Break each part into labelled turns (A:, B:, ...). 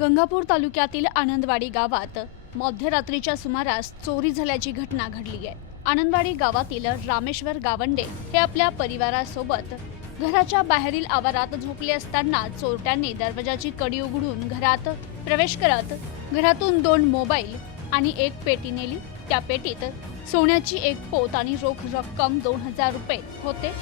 A: गंगापूर तालुक्यातील आनंदवाडी गावात मध्यरात्रीच्या सुमारास चोरी झाल्याची घटना घडली आहे. आनंदवाडी गावातील रामेश्वर गावंडे हे आपल्या परिवारासोबत घराच्या बाहेरील आवारात झोपले असताना चोरट्यांनी दरवाजाची कडी उघडून घरात प्रवेश करत घरातून दोन मोबाईल आणि एक पेटी नेली. त्या पेटीत सोन्याची एक पोत आणि रोख रक्कम दोन हजार रुपये होते.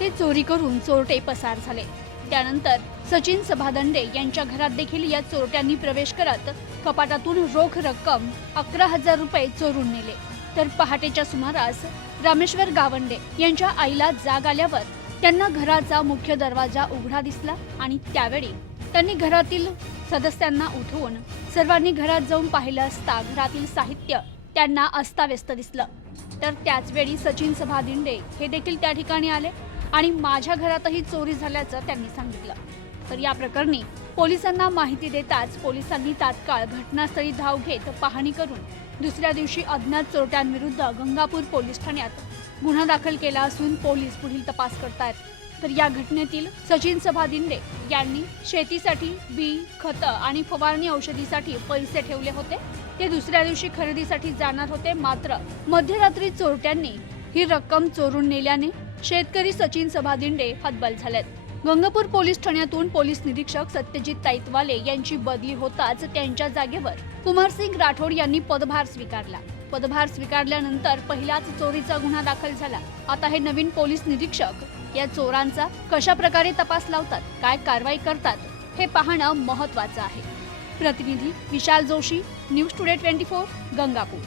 A: ते चोरी करून चोरटे पसार झाले. त्यानंतर सचिन सभादंडे यांच्या घरात देखील या चोरट्यांनी प्रवेश करत कपाटातून रोख रक्कम अकरा हजार रुपये चोरून नेले. तर पहाटेच्या सुमारास रामेश्वर गावंडे यांच्या आईला जाग आल्यावर त्यांना घराचा मुख्य दरवाजा उघडा दिसला आणि त्यावेळी त्यांनी घरातील सदस्यांना उठवून सर्वांनी घरात जाऊन पाहिलं असता घरातील साहित्य त्यांना अस्ताव्यस्त दिसलं. तर त्याचवेळी सचिन सभादिंडे हे देखील त्या ठिकाणी आले. आणि माझ्या घरातही चोरी झाल्याचं त्यांनी सांगितलं. तर या प्रकरणी पोलिसांना माहिती देताच पोलिसांनी तात्काळ घटनास्थळी धाव घेत पाहणी करून दुसऱ्या दिवशी अज्ञात चोरट्यांविरुद्ध गंगापूर पोलीस ठाण्यात गुन्हा दाखल केला असून पोलीस पुढील तपास करतायत. तर या घटनेतील सचिन सभादिंडे यांनी शेतीसाठी बी खतं आणि फवारणी औषधीसाठी पैसे ठेवले होते. ते दुसऱ्या दिवशी खरेदीसाठी जाणार होते मात्र मध्यरात्री चोरट्यांनी ही रक्कम चोरून नेल्याने शेतकरी सचिन सभादिंडे हतबल झालेत. गंगापूर पोलीस ठाण्यातून पोलीस निरीक्षक सत्यजित ताईतवाले यांची बदली होताच त्यांच्या जागेवर कुमारसिंग राठोड यांनी पदभार स्वीकारला. पदभार स्वीकारल्यानंतर पहिलाच चोरीचा गुन्हा दाखल झाला. आता हे नवीन पोलीस निरीक्षक या चोरांचा कशा प्रकारे तपास लावतात काय कारवाई करतात हे पाहणं महत्वाचं आहे. प्रतिनिधी Vishal Joshi news today twenty four Gangapur.